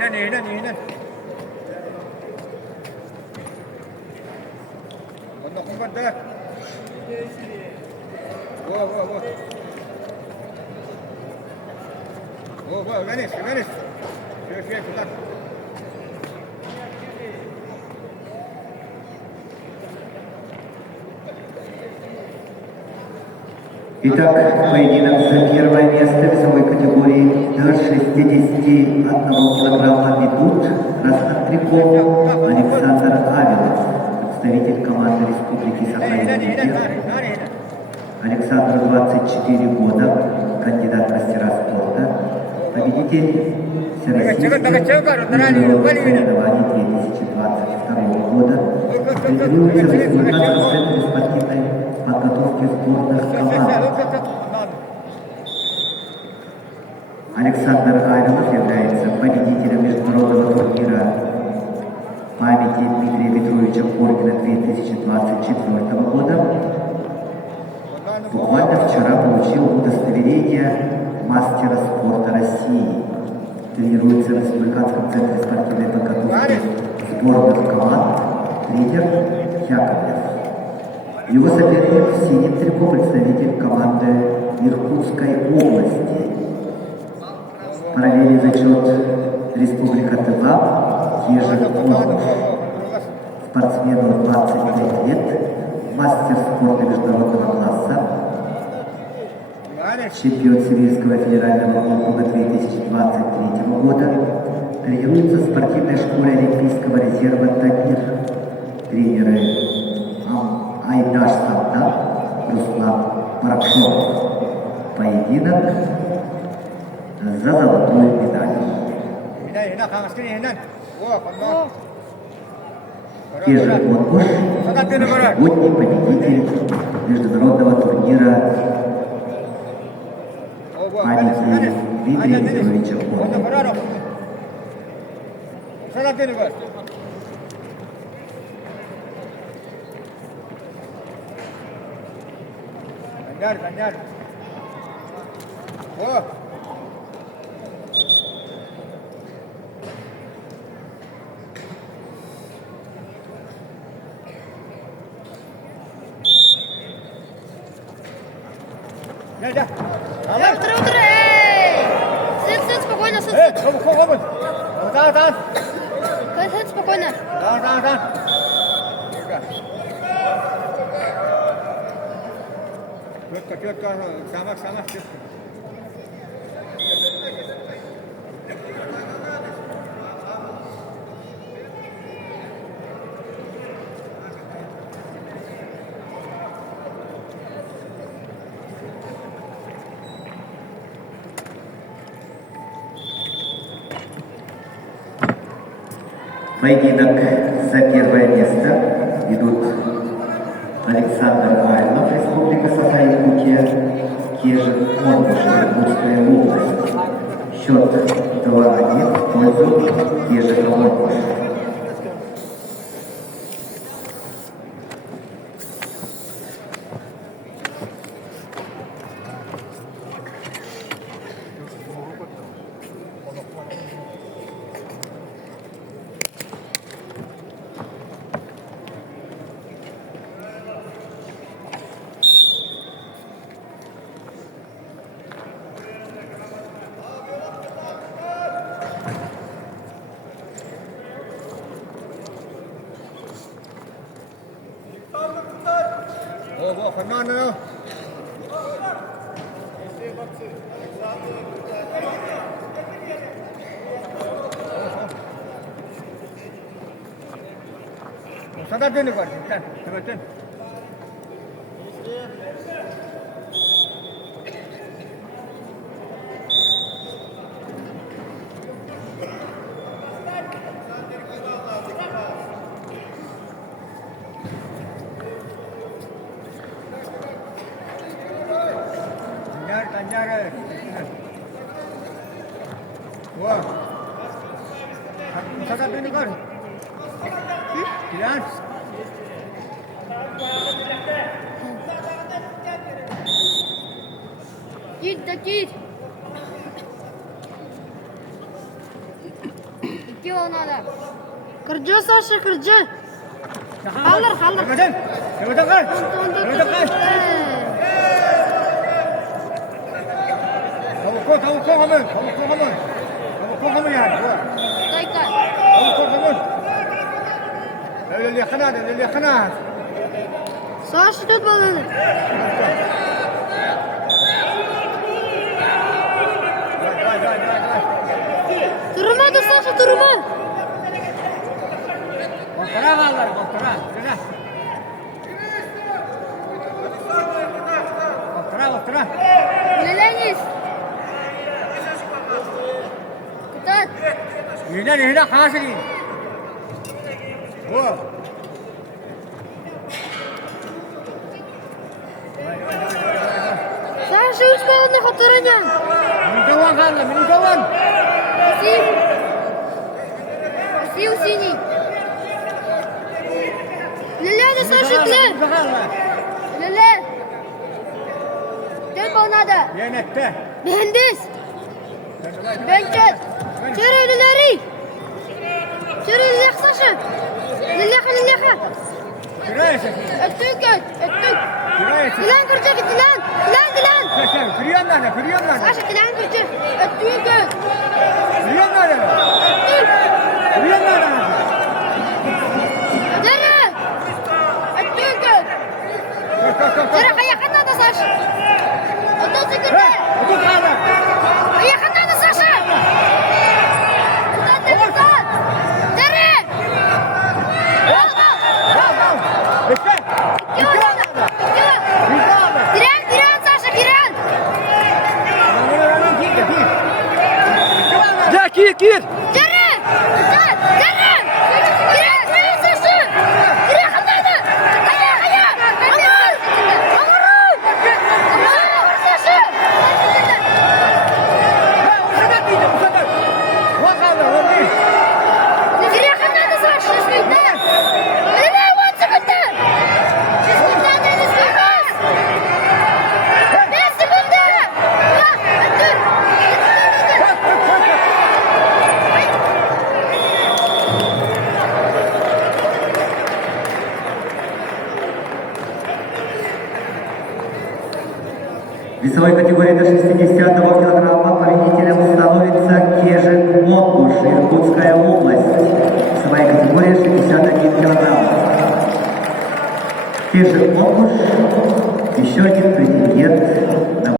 이는. 건너 한 번 더. Ganesh. Все, туда. Итак, поединок за первое место весовой категории до 61 килограмма ведут Краснотриков Александр Авилов, представитель команды Республики Саха-Якутия. Александру 24 года, кандидат мастера спорта, победитель Всероссийских международных соревнований 2022 года, тренируется в Республиканском центре спортивной подготовки сборных команд. Александр Авилов является победителем международного турнира памяти Дмитрия Петровича Коркина 2024 года. Буквально вчера получил удостоверение мастера спорта России. Тренируется в Республиканском центре спортивной подготовки сборных команд тренер Яковлев. Его соперник в синем трико представитель команды Иркутской области. Параллельный зачет Республика Тыва, Ежик Конуш. Спортсмену 25 лет, мастер спорта международного класса, чемпион Сибирского федерального округа 2023 года, тренируется в спортивной школе Олимпийского резерва «Тамир». Тренеры Айдаш Савдак, Руслан Паракшов. Поединок за золотую медаль. Ежик Конуш, прошлогодний победитель международного турнира памяти Дмитрия Петровича Коркина. Ganjar. Ya. Утро, эй! Сядь, спокойно, сядь. Tahan. Сядь, спокойно. Tahan. Четко, самых, четко. Поединок за первое место идут Александр Авилов, Республика Саха-Якутия, Ежик Конуш, Иркутская область. Счет 2-1 в пользу Ежика Конуша. Phần non nữa đâu. Sao ta tên được còn? Tên. Ganjar. Wah. Sao ta tên được còn? Kiran. Git. кило надо. Кырджы, Саша, кырджы. Халыр, халыр. Төгөтен. Төгөтен кар. Төгөтен кар. Tavukko hamur. Tavukko hamur yani. Дайка. Tavukko hamur. Öyle kanat. Саша, тут баланы. Vay. Durma da Sasha, durma. Kontra kallar, kontra. Kontra. Леонис. Кутат. Hina hasili. Во. Саша, 3 баланы хатırınan. Mintawan kallar, mintawan. Сил синий. Леля, Саша, клен. Леля. Dört bal надо. Yenette. Mühendis. Benket. Çere ileri. Çere ileri Sasha. Lilleha. Kirayesi. Öttük. Kirayesi. Dilan kıracak, Dilan. Sen kırıyor nerede? Sasha, Dilan kıracak. Öttük. Kırıyor nerede? Kırıyor nerede? Çere. Öttük. Çere kayakın da Sasha. Otur sıkıntı. Otur kaldır. Kayakın da Sasha. Kutat. Çere. Al. Bekle. Giren Sasha, giren. Ya gir. Çere. Kutat. Çere. Giren Sasha. Giren kanada. Kaya. Amur. Sasha. Giren kanada Sasha. Ne var sıkıntı? В весовой категории до 60 килограмма победителем становится Кежик Мокуш, Иркутская область. Весовая категория 61 килограмм. Кежик Мокуш, еще один претендент